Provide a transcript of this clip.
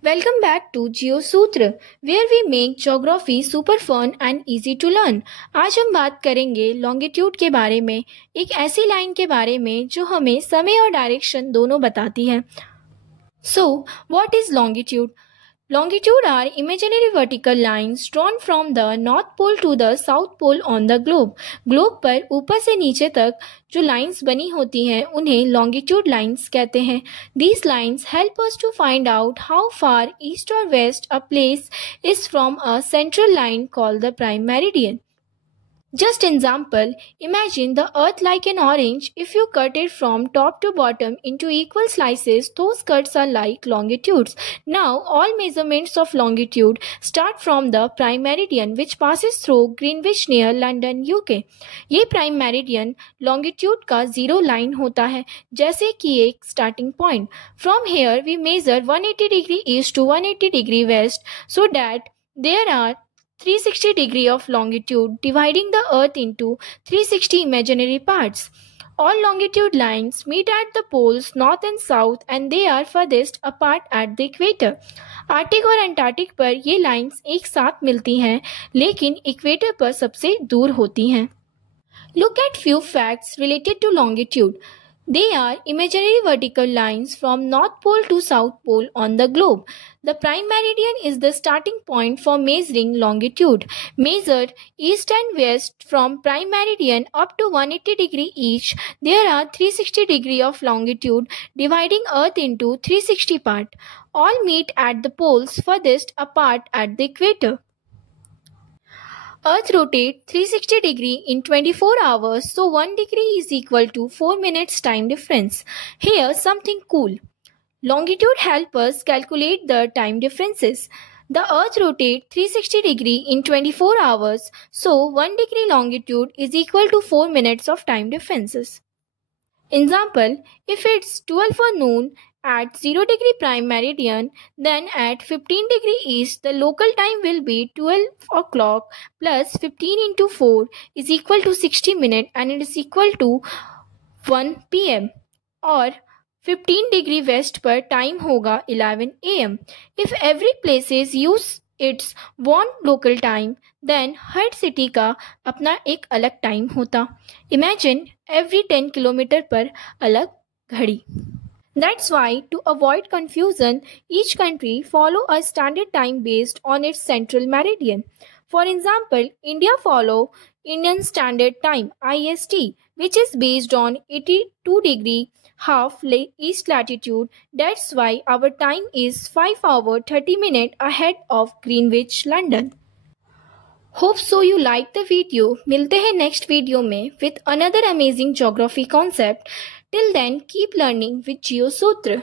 Welcome back to GeoSutra, where we make geography super fun and easy to learn. आज हम बात करेंगे longitude के बारे में, एक ऐसी लाइन के बारे में जो हमें समय और डायरेक्शन दोनों बताती है. So, what is longitude? Longitude are imaginary vertical lines drawn from the North Pole to the South Pole on the globe. Globe पर ऊपर से नीचे तक जो लाइंस बनी होती हैं उन्हें longitude lines कहते हैं. These lines help us to find out how far east or west a place is from a central line called the prime meridian. Just example, imagine the earth like an orange. If you cut it from top to bottom into equal slices, those cuts are like longitudes. Now, all measurements of longitude start from the prime meridian which passes through Greenwich near London, UK. ये prime meridian longitude का zero line होता है जैसे कि एक starting point. From here, we measure 180 degree east to 180 degree west so that there are 360 degree of longitude dividing the earth into 360 imaginary parts. All longitude lines meet at the poles north and south and they are furthest apart at the equator. Arctic और Antarctic पर ये lines एक साथ मिलती हैं लेकिन equator पर सबसे दूर होती हैं. Look at few facts related to longitude. They are imaginary vertical lines from North Pole to South Pole on the globe. The prime meridian is the starting point for measuring longitude. Measure east and west from prime meridian up to 180 degree each. There are 360 degree of longitude dividing earth into 360 part. All meet at the poles furthest apart at the equator. Earth rotates 360 degree in 24 hours, so 1 degree is equal to 4 minutes time difference. Here something cool. Longitude help us calculate the time differences. The earth rotates 360 degree in 24 hours, so 1 degree longitude is equal to 4 minutes of time differences. Example, if it's 12 for noon at 0 degree prime meridian, then at 15 degree east, the local time will be 12 o'clock plus 15 into 4 is equal to 60 minutes and it is equal to 1 p.m. और 15 degree west पर time होगा 11 a.m. If every places use its own local time, then her city का अपना एक अलग time होता. Imagine every 10 kilometre पर अलग घड़ी. That's why, to avoid confusion, each country follow a standard time based on its central meridian. For example, India follow Indian Standard Time (IST), which is based on 82 degree half east latitude. That's why our time is 5 hours 30 minutes ahead of Greenwich, London. Hope so you like the video. मिलते हैं next video में with another amazing geography concept. Till then, keep learning with GeoSutra.